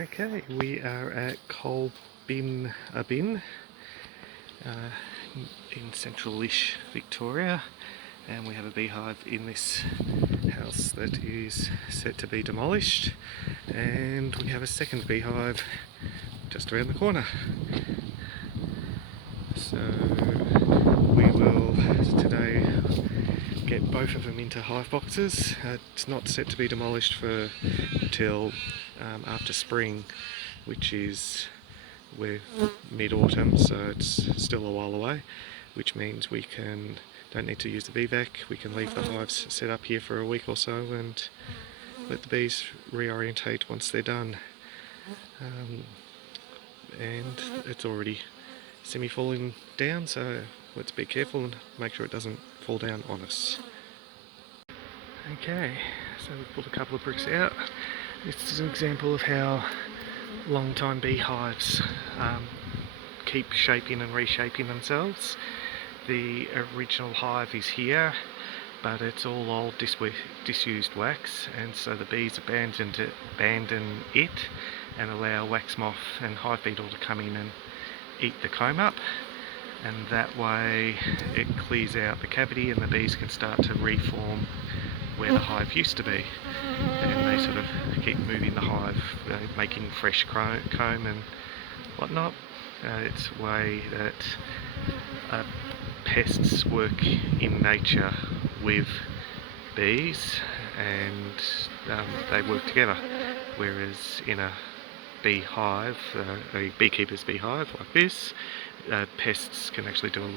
Okay, we are at Coal Bin uh, in central-ish Victoria, and we have a beehive in this house that is set to be demolished, and we have a second beehive just around the corner. So we will today get both of them into hive boxes. It's not set to be demolished until after spring, which is we're mid-autumn, so it's still a while away, which means we don't need to use the bee vac. We can leave the hives set up here for a week or so and let the bees reorientate once they're done. And it's already semi-falling down, so let's be careful and make sure it doesn't fall down on us. Okay, so we've pulled a couple of bricks out. This is an example of how long-time beehives keep shaping and reshaping themselves. The original hive is here, but it's all old disused wax, and so the bees abandon it and allow wax moth and hive beetle to come in and eat the comb up, and that way it clears out the cavity and the bees can start to reform where the hive used to be, and they sort of keep moving the hive, making fresh comb and whatnot. It's a way that pests work in nature with bees, and they work together, whereas in a beehive, a beekeeper's beehive like this, pests can actually do a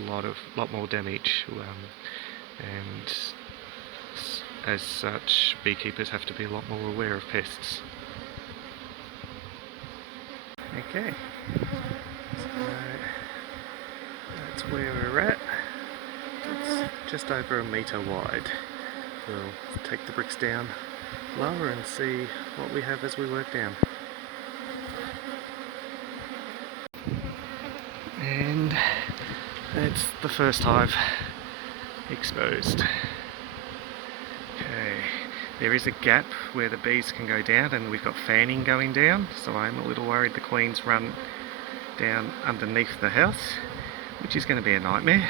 lot more damage, and as such beekeepers have to be a lot more aware of pests. Okay, so that's where we're at. It's just over a metre wide. We'll take the bricks down lower and see what we have as we work down. And that's the first hive exposed. Okay, there is a gap where the bees can go down, and we've got fanning going down, so I'm a little worried the queens run down underneath the house, which is going to be a nightmare.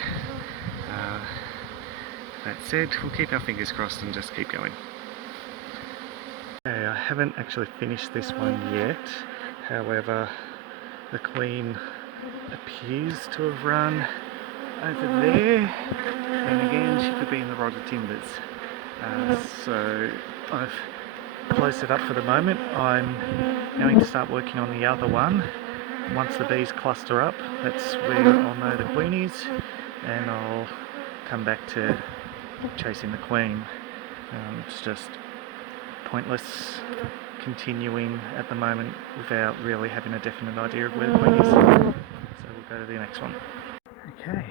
That said, we'll keep our fingers crossed and just keep going. Okay, I haven't actually finished this one yet, however the queen appears to have run over there, and again she could be in the rotted timbers. So I've closed it up for the moment. I'm going to start working on the other one. Once the bees cluster up, that's where I'll know the queen is, and I'll come back to chasing the queen. It's just pointless continuing at the moment without really having a definite idea of where the queen is. So we'll go to the next one. Okay,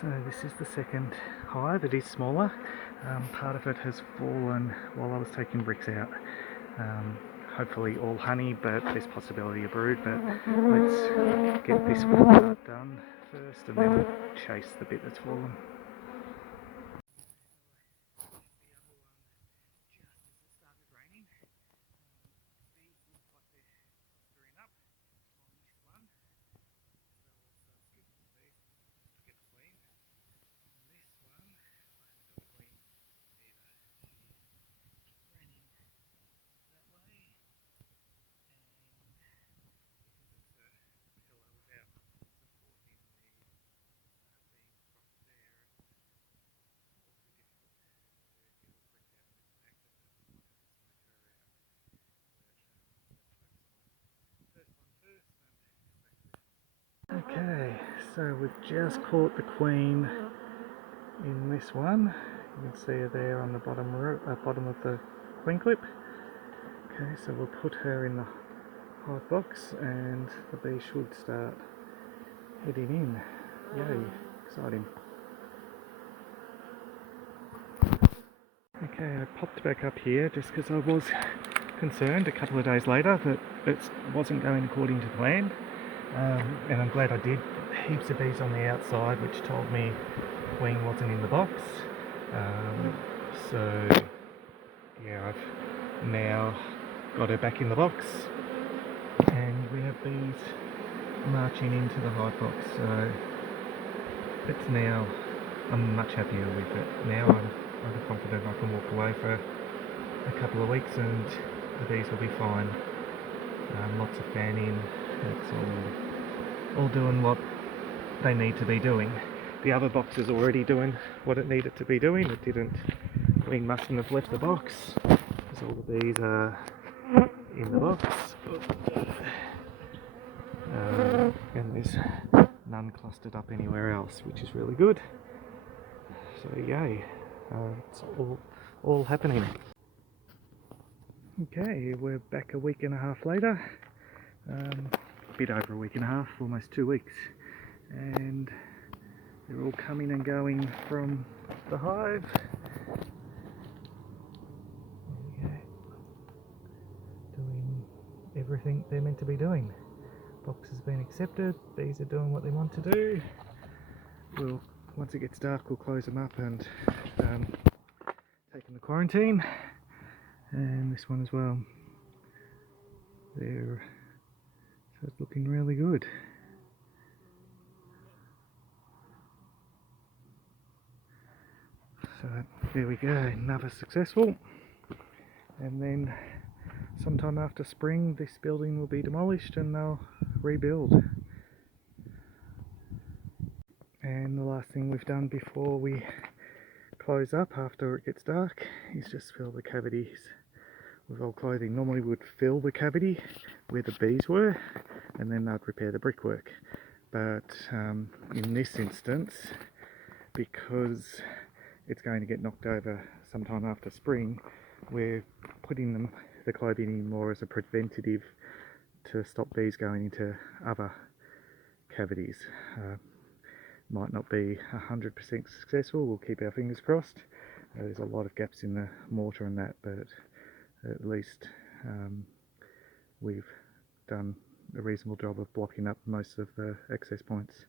so this is the second hive. It is smaller. Part of it has fallen while I was taking bricks out. Hopefully all honey, but there's possibility of brood. But let's get this part done first, and then we'll chase the bit that's fallen. Okay, so we've just caught the queen in this one. You can see her there on the bottom of the queen clip. Okay, so we'll put her in the hive box and the bee should start heading in. Yay, exciting. Okay, I popped back up here just because I was concerned a couple of days later that it wasn't going according to plan. And I'm glad I did. Heaps of bees on the outside which told me the queen wasn't in the box. So yeah, I've now got her back in the box, bees marching into the hive box, so it's now, I'm much happier with it. Now I'm confident I can walk away for a couple of weeks and the bees will be fine. Lots of fanning, it's all doing what they need to be doing. The other box is already doing what it needed to be doing. It didn't, we mustn't have left the box because all the bees are in the box. And there's none clustered up anywhere else, which is really good. So yay, it's all happening. Okay, we're back a week and a half later, a bit over a week and a half, almost 2 weeks, and they're all coming and going from the hive. There we go. Doing everything they're meant to be doing. Box has been accepted, bees are doing what they want to do. Once it gets dark, we'll close them up and take them to quarantine. And this one as well. So it's looking really good. So there we go, another successful. And then sometime after spring this building will be demolished and they'll rebuild. And the last thing we've done before we close up after it gets dark is just fill the cavities with old clothing. Normally we would fill the cavity where the bees were and then they'd repair the brickwork. But in this instance, because it's going to get knocked over sometime after spring, we're putting the clothing in more as a preventative to stop bees going into other cavities. Might not be 100% successful, we'll keep our fingers crossed. There's a lot of gaps in the mortar and that, but at least we've done a reasonable job of blocking up most of the access points.